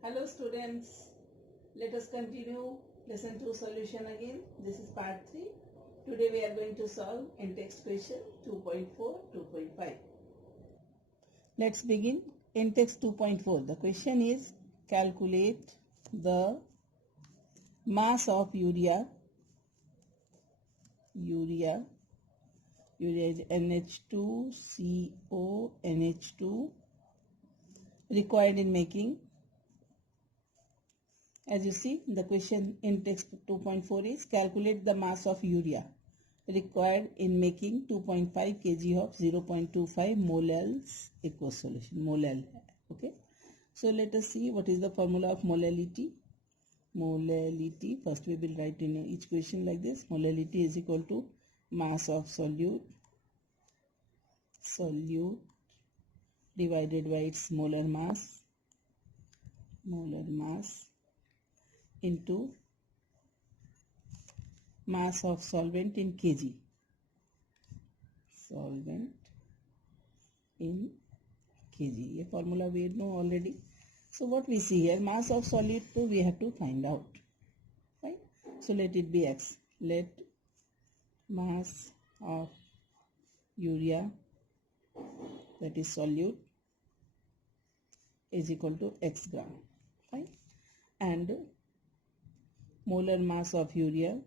Hello students, let us continue lesson 2 solution again. This is part 3. Today we are going to solve in text question 2.4, 2.5. Let's begin in text 2.4. The question is calculate the mass of urea is NH2CO NH2 required in making. As you see, the question in text 2.4 is calculate the mass of urea required in making 2.5 kg of 0.25 moles aqueous solution. Molal. Okay. So let us see what is the formula of molality. Molality. First we will write in each question like this. Molality is equal to mass of solute divided by its molar mass into mass of solvent in kg. Solvent in kg. ये formula we know already. So what we see here, mass of solute we have to find out, right? So let it be x. Let mass of urea, that is solute, is equal to x gram, right? And molar mass of urea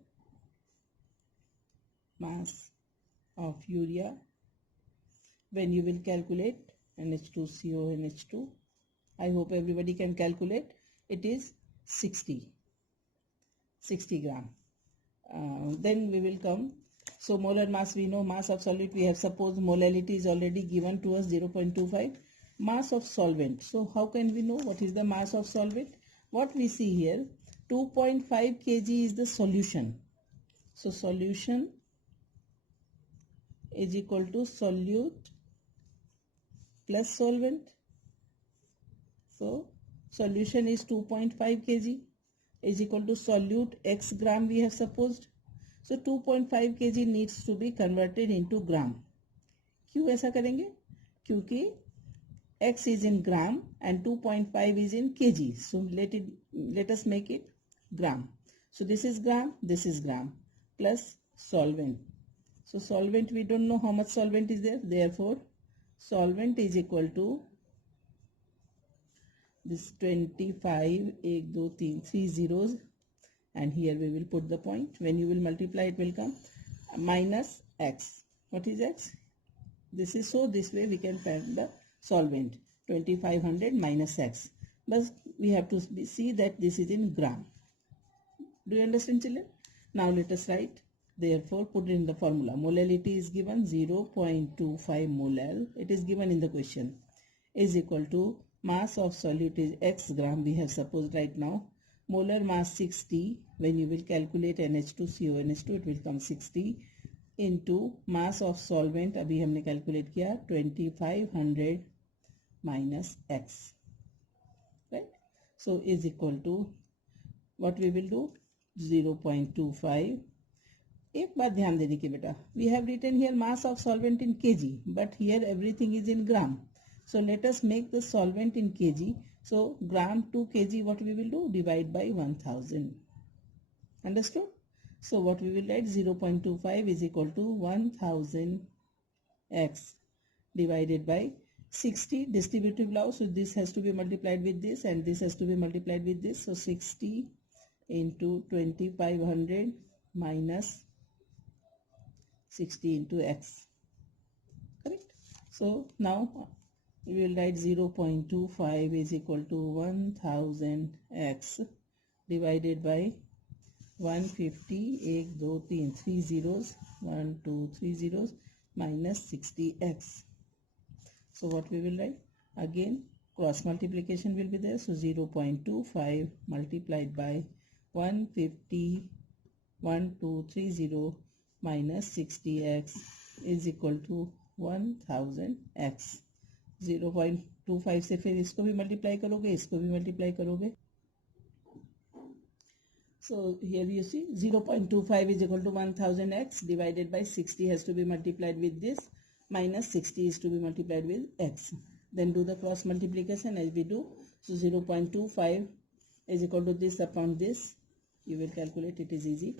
when you will calculate NH2CO NH2, I hope everybody can calculate, it is 60 gram. Then we will come. So molar mass we know, mass of solute we have supposed molality is already given to us 0.25. Mass of solvent. So how can we know what is the mass of solvent? What we see here, 2.5 kg is the solution. So solution is equal to solute plus solvent. So solution is 2.5 kg is equal to solute x gram we have supposed. So 2.5 kg needs to be converted into gram. क्यों ऐसा करेंगे? क्योंकि x is in gram and 2.5 is in kg. So let us make it gram. So this is gram plus solvent. So solvent, we don't know how much solvent is there. Therefore, solvent is equal to this 25, 1, 2, 3 zeros, and here we will put the point. When you will multiply, it will come minus x. What is x? This is, so this way we can find the solvent. 2500 minus x. But we have to see that this is in gram. Do you understand, children? Now let us write. Therefore, put in the formula. Molality is given 0.25 molal. It is given in the question. Is equal to mass of solute is x gram. We have supposed right now. Molar mass 60. When you will calculate NH2CO NH2, it will come 60 into mass of solvent. अभी हमने calculate किया 2500 minus x. Right? So is equal to what we will do 0.25. एक बात ध्यान देने की बेटा, we have written here mass of solvent in kg, but here everything is in gram. So let us make the solvent in kg. So gram to kg, what we will do? Divide by 1000. Understood? So what we will write, 0.25 is equal to 1000 x divided by 60, distributive law. So this has to be multiplied with this and this has to be multiplied with this. So 60 into 2500 minus 60 into x. Correct? So now we will write 0.25 is equal to 1000 x divided by 150, 1, 2, 3, 3 zeros, 1, 2, 3 zeros minus 60x. So what we will write? Again cross multiplication will be there. So 0.25 multiplied by 150, 1, 2, 3, 0 minus 60x is equal to 1000x. 0.25 से फिर इसको भी multiply करोगे, इसको भी multiply करोगे. So here you see 0.25 is equal to 1000x divided by 60 has to be multiplied with this minus 60 is to be multiplied with x. Then do the cross multiplication as we do. So 0.25 is equal to this upon this. You will calculate, it is easy.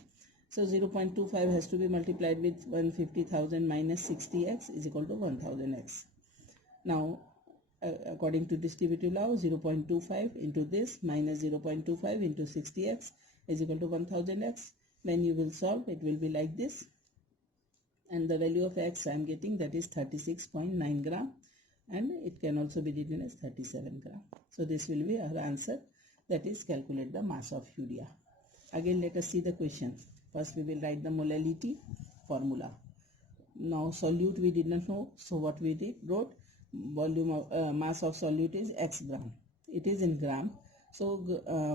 So 0.25 has to be multiplied with 150,000 minus 60x is equal to 1000x. Now, according to distributive law, 0.25 into this minus 0.25 into 60x is equal to 1000x. When you will solve, it will be like this. And the value of x I am getting, that is 36.9 gram. And it can also be written as 37 gram. So this will be our answer, that is calculate the mass of urea. Again, let us see the question. First we will write the molality formula. Now solute we did not know, so what we wrote, volume of mass of solute is x gram. It is in gram. So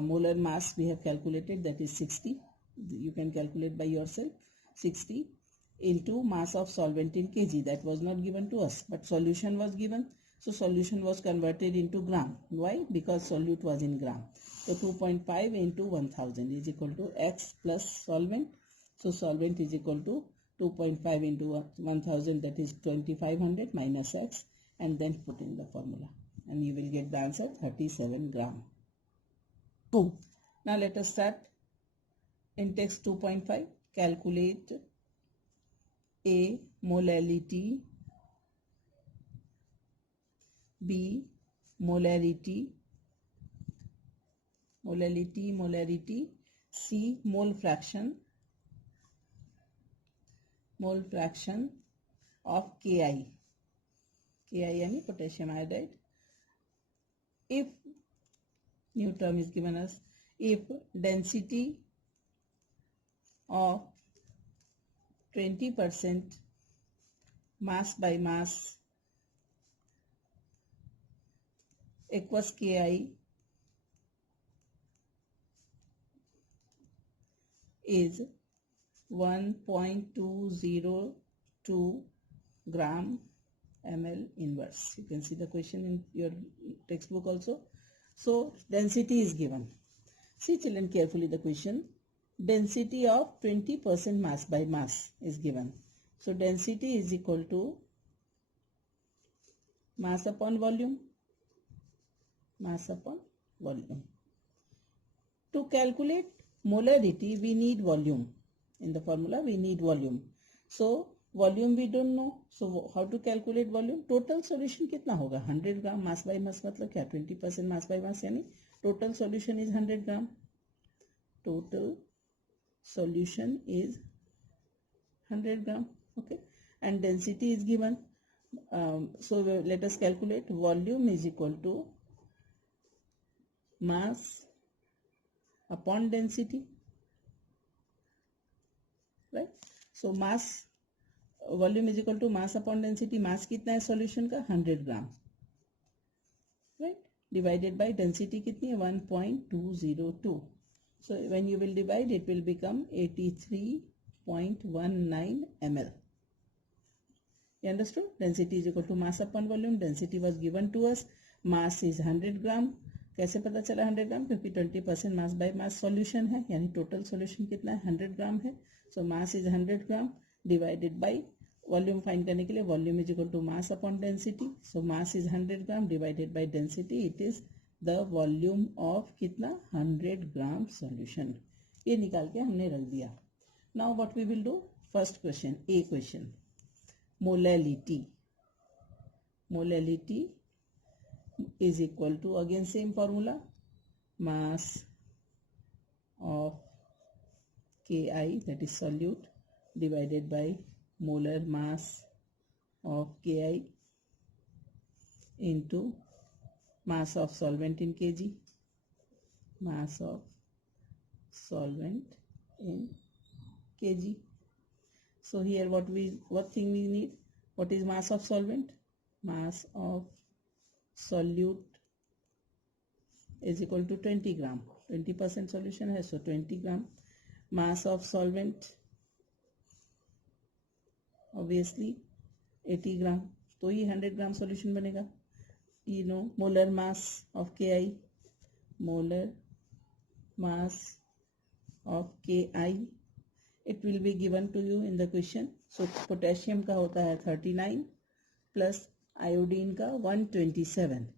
molar mass we have calculated, that is 60. You can calculate by yourself. 60 into mass of solvent in kg. That was not given to us, but solution was given. So solution was converted into gram. Why? Because solute was in gram. So 2.5 into 1000 is equal to x plus solvent. So solvent is equal to 2.5 into 1000, that is 2500 minus x, and then put in the formula. And you will get the answer 37 gram. Boom. Now let us start. In text 2.5, calculate A. Molality, B. Molarity, C. Mole fraction of Ki. Ki यानी potassium iodide. If new term is given us, if density of 20% mass by mass aqueous Ki is 1.202 gram ml inverse. You can see the question in your textbook also. So density is given. See children carefully the question. Density of 20% mass by mass is given. So density is equal to mass upon volume. To calculate molarity, we need volume. In the formula, we need volume. So volume we don't know. So how to calculate volume? Total solution कितना होगा? 100 gram. Mass by mass मतलब क्या? 20% mass by mass यानी total solution is 100 gram. Total solution is 100 gram. Okay. And density is given. So let us calculate. Volume is equal to mass upon density. Right. So mass, volume is equal to mass upon density. Mass कितना है solution का? 100 gram. Right. Divided by density कितनी है? 1.202. So when you will divide, it will become 83.19 ml. You understood? Density is equal to mass upon volume. Density was given to us. Mass is 100 gram. कैसे पता चला 100 ग्राम? क्योंकि 20% mass by mass solution है, यानी total solution कितना है? 100 gram है. So mass is 100 gram divided by volume find करने के लिए volume is equal to mass upon density. So mass is 100 gram divided by density, it is the volume of कितना? 100 ग्राम solution. ये निकाल के हमने रख दिया. Now what we will do? First question, a question, molality is equal to, again same formula, mass of Ki, that is solute, divided by molar mass of Ki into mass of solvent in kg. Mass of solvent in kg. So here what thing we need? What is mass of solvent? Mass of solute is equal to 20 gram. 20% solution है, so 20 gram. Mass of solvent obviously 80 gram. तो ये 100 gram solution बनेगा. You know molar mass of Ki. Molar mass of Ki. It will be given to you in the question. So potassium का होता है 39 plus iodine का 127.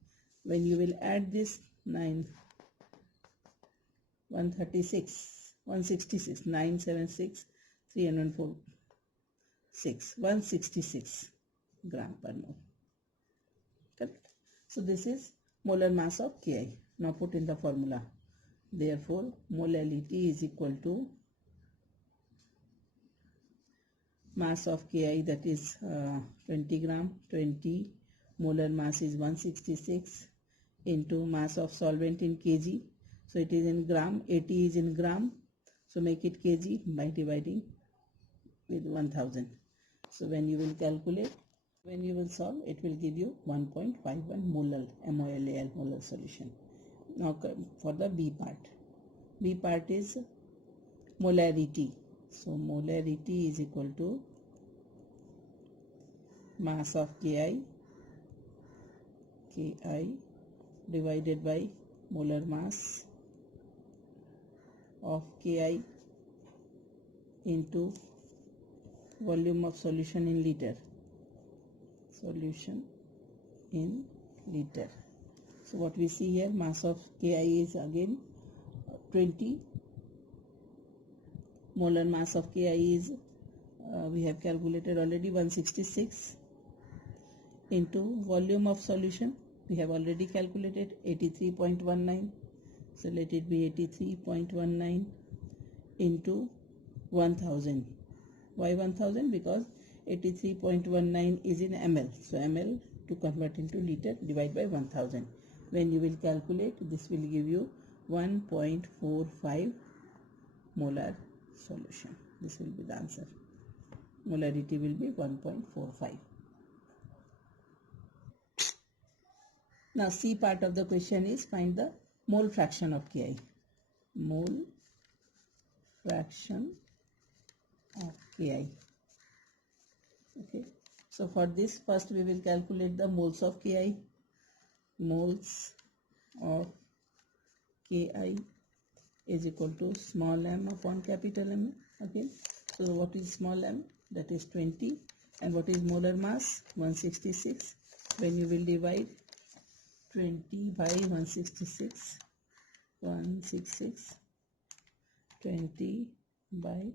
When you will add this 166 976 304 166 gram per mole. Correct. So this is molar mass of Ki. Now put in the formula. Therefore molality is equal to mass of Ki, that is 20 gram. 20 molar mass is 166 into mass of solvent in kg. So it is in gram. 80 is in gram. So make it kg by dividing with 1000. So when you will calculate, when you will solve, it will give you 1.51 molar, MOLAL, molar solution. Now for the B part. B part is molarity. So molarity is equal to mass of Ki divided by molar mass of Ki into volume of solution in liter. Solution in liter. So what we see here, mass of Ki is again 20. Molar mass of Ki is we have calculated already 166 into volume of solution. We have already calculated 83.19. So let it be 83.19 into 1000. Why 1000? Because 83.19 is in ml. So ml to convert into liter, divide by 1000. When you will calculate, this will give you 1.45 molar solution. This will be the answer. Molarity will be 1.45. Now C part of the question is find the mole fraction of Ki. Mole fraction of Ki. Okay. So for this, first we will calculate the moles of Ki. Moles of Ki is equal to small m upon capital M. Okay. So what is small m? That is 20. And what is molar mass? 166. When you will divide 20 by 166, 20 by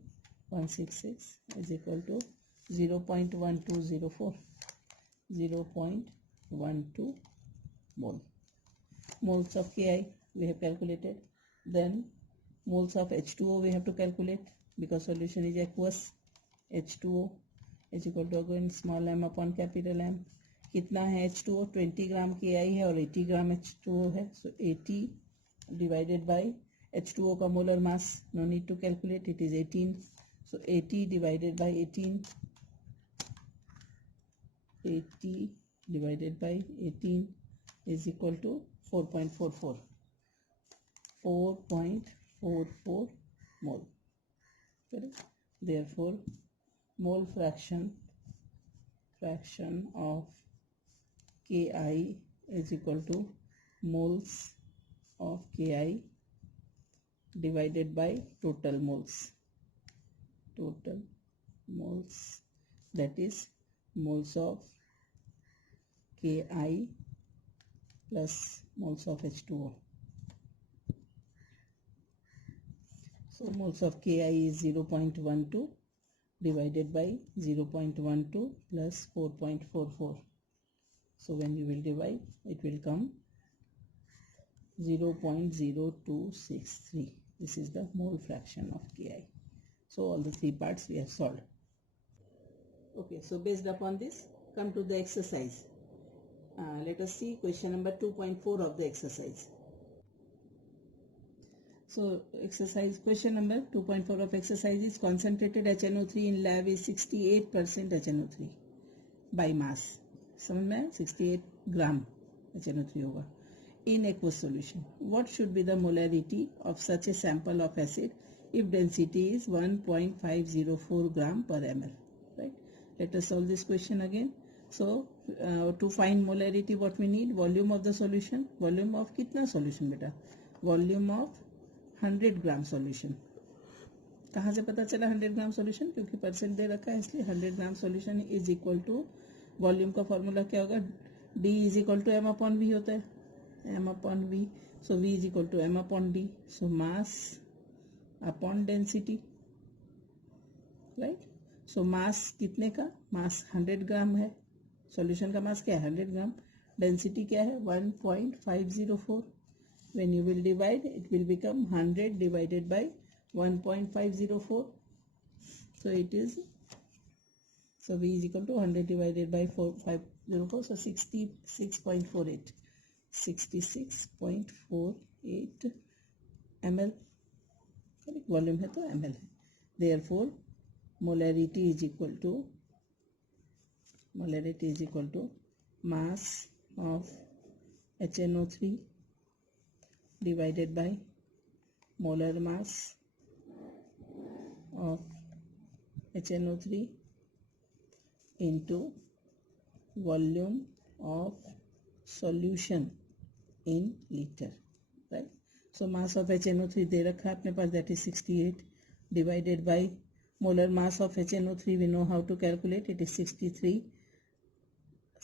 166 is equal to 0.1204, 0.12 mole. Moles of Ki we have calculated. Then moles of H2O we have to calculate because solution is aqueous. H2O is equal to again small m upon capital M. कितना है H2O? 20 ग्राम Ki है और 80 ग्राम H2O है. So 80 divided by H2O का molar mass, no need to calculate, it is 18. So 80 divided by 18, 80 divided by 18 is equal to 4.44. 4.44 mole. Correct? Therefore, mole fraction of Ki is equal to moles of Ki divided by total moles. Total moles, that is moles of Ki plus moles of H2O. So moles of Ki is 0.12 divided by 0.12 plus 4.44. So when you will divide, it will come 0.0263. This is the mole fraction of Ki. So all the three parts we have solved. Okay, so based upon this, come to the exercise. Let us see question number 2.4 of the exercise. So exercise question number 2.4 of exercise is concentrated HNO3 in lab is 68% HNO3 by mass. समझ में 68 ग्राम HNO3 होगा. In aqueous solution, what should be the molarity of such a sample of acid if density is 1.504 gram per ml? Right? Let us solve this question again. So to find molarity, what we need? Volume of the solution. Volume of कितना solution बेटा? Volume of 100 gram solution. कहाँ से पता चला 100 gram solution? क्योंकि percent दे रखा है इसलिए 100 gram solution is equal to volume का फॉर्मूला क्या होगा? D is equal to m upon V होता है. m upon v. So v is equal to m upon d. So mass upon density, right? So mass कितने का? Mass 100 gram है. Solution का mass क्या है? 100 ग्राम. Density क्या है? 1.504. When you will divide, it will become 100 divided by 1.504. So it is, so v is equal to 100 divided by 504. So 66.48. 66.48 ml. Volume है तो ml है. Therefore, molarity is equal to mass of HNO3 divided by molar mass of HNO3 into volume of solution in liter, right? So mass of HNO3 दे रखा है अपने पास, that is 68 divided by molar mass of HNO3. We know how to calculate. It is 63.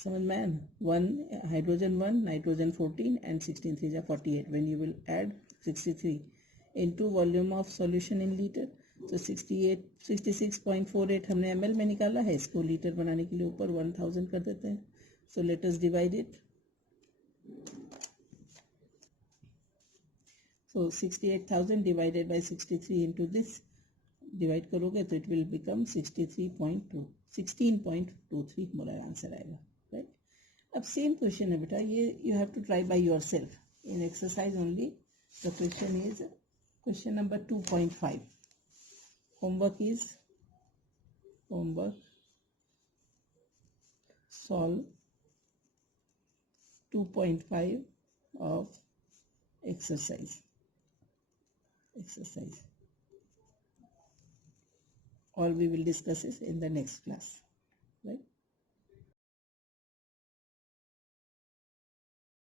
समझ में आया ना? 1 hydrogen 1, nitrogen 14 and 16 3 is 48. When you will add 63 into volume of solution in liter, तो 66.48 हमने ml में निकाला है. इसको लीटर बनाने के लिए ऊपर 1000 कर देते हैं. So let us divide it. So 68,000 divided by 63 into this, divide करोगे तो it will become 16.23 molar answer आएगा, right? अब सेम क्वेश्चन है बेटा, ये you have to try by yourself in exercise only. The question is question number 2.5. Homework solve 2.5 of exercise. All we will discuss is in the next class, right?